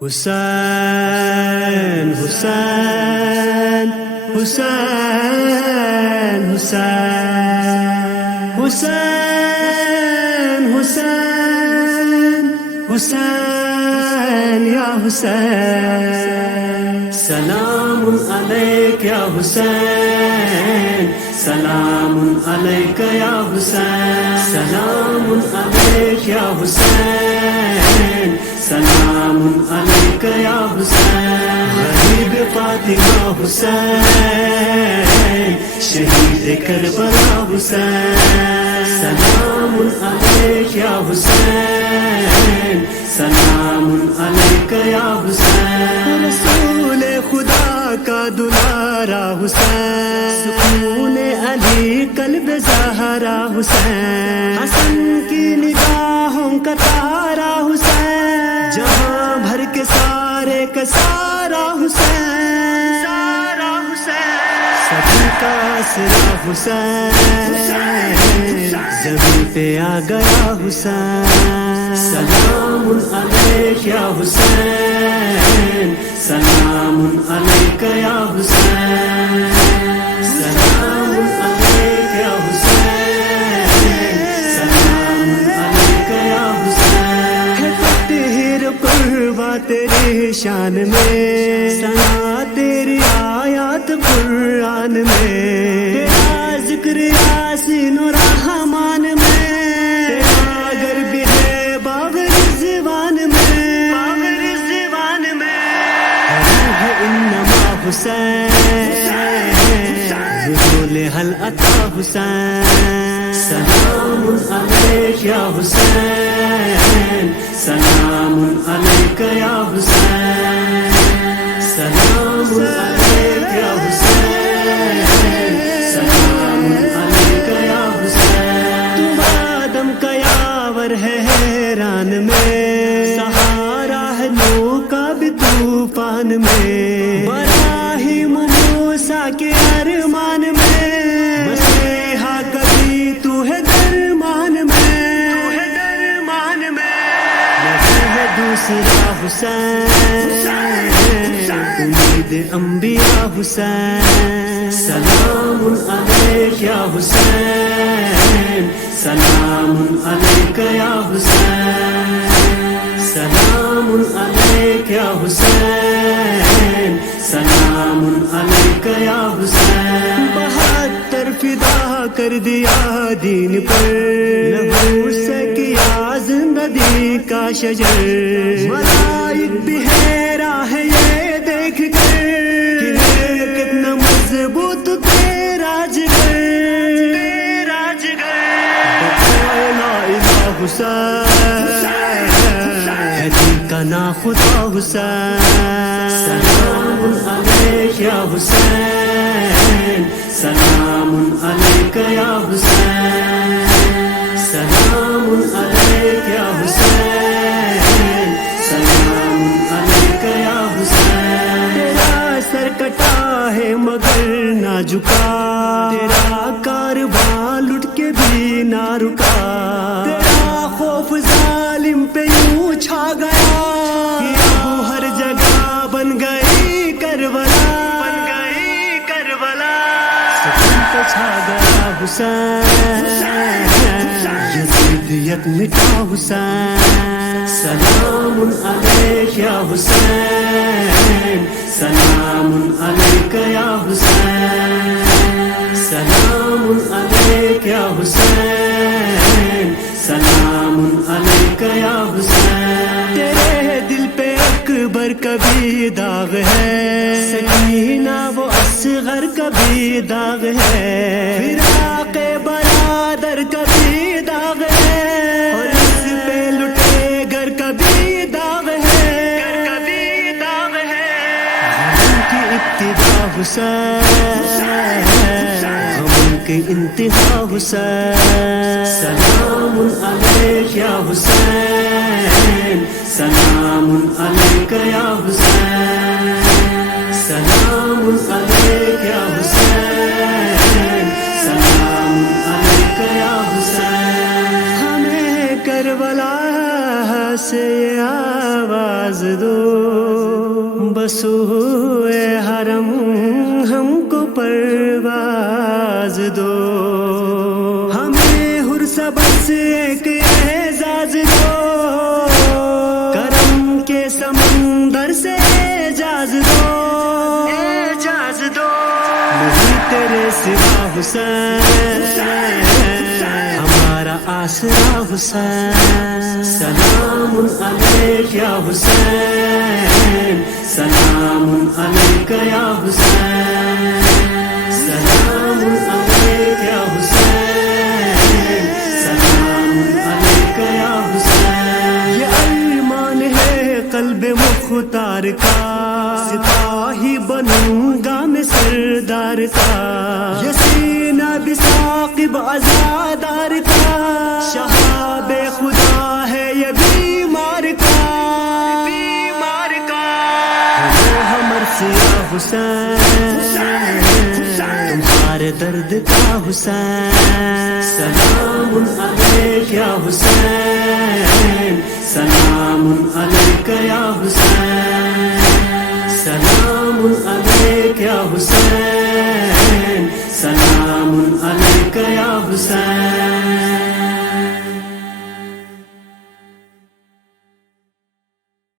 حسین حسین حسین حسین حسین حسین حسین یا حسین سلام علیک یا حسین سلام علیک یا حسین سلام علیک یا حسین سلام علیک یا حسین غریب فاطمہ حسین شہید کربلا حسین سلام علیک یا حسین سلام علیک یا حسین رسول خدا کا دلارا حسین سکون علی قلب زہرا حسین حسن کی نگاہوں کا تارا حسین جہاں بھر کے سارے کا سارا حسین سارا حسین سبھی کا آسرا حسین زمین پہ آ گیا حسین سلام علیک یا حسین سلام علیک یا حسین سلام علیک یا حسین سلام علیک یا حسین ہے تطہیر قربا تیری شان میں سنا تیری آیات قرآن میں تیرا ذکر یاسین و رحمان میں تیرا گر بھی ہے باغ رضوان میں انما حسین رسول حل عطا حسین سلام علیک یا حسین سلام علیک یا حسین سلام علیک یا حسین سلام علیک یا حسین تم آدم کا یاور ہے حیران میں سہارا ہے نو کا بھی طوفان میں براہیم موسیٰ کے ارمان میں مسیحا کبھی تو ہے درمان میں نہیں ہے دوسرا حسین امید انبیاء حسین سلام علیک یا حسین سلام علیک یا حسین سلام علیک یا حسین سلام علیک یا حسین 72 فدا کر دیا دین پر لہو سے کیا زندگی کا شجر ملائک بھی حیران ہے یہ دیکھ کر کہ کتنا مضبوط تیرا جگر لا الہ حسین کا نا خدا حسین سلام علیک یا حسین سلام علیک یا حسین سلام علیک یا حسین سلام علیک یا حسین تیرا سر کٹا ہے مگر نہ جھکا تیرا کارواں لٹ کے بھی نہ رکا تیرا خوف ظالم پہ یوں چھا گیا کہ اب ہر جگہ بن گئی کربلا سکون پہ چھا گیا حسین یزیدیت مٹا حسین سلام علیک یا حسین سلام علیک یا حسین سلام علیک یا حسین سلام علیک یا حسین تیرے دل پہ اکبر کا بھی داغ ہے سکینہ وہ اصغر کا بھی داغ ہے فراق برادر کا بھی داغ ہے اور اس پہ لٹے گر کا بھی داغ ہے ہم کی ابتدا حسین ہم کی انتہا حسین سلام علیک یا حسین سلام علیک یا حسین سلام علیک یا حسین سلام علیک یا حسین ہمیں کربلا سے یہ آواز آواز دو، بس ہوئے حرم ہم کو پرواز دو، ہمیں حر سبز ایک اعزاز دو، کرم کے سمندر سے اعجاز دو، اعجاز دو، نہیں تیرے سوا حسین، ہمارا آسرا حسین، سلام علیک یا حسین، سلام علیک یا حسین، سلام علیک یا حسین، سلام علیک یا حسین۔ یہ ارمان ہے قلب مختار کا، سپاہی بنوں گا میں سردار کا، یہ سینہ بھی ثاقب عزادار کا، شہاب خدا ہے یہ بیمار کا، بیمار کا، ہمر سیا حسین، تمہارے درد کا حسین، سلام علیک یا حسین، سلام علیک یا حسین، سلام علیک یا حسین، سلام علیک یا حسین۔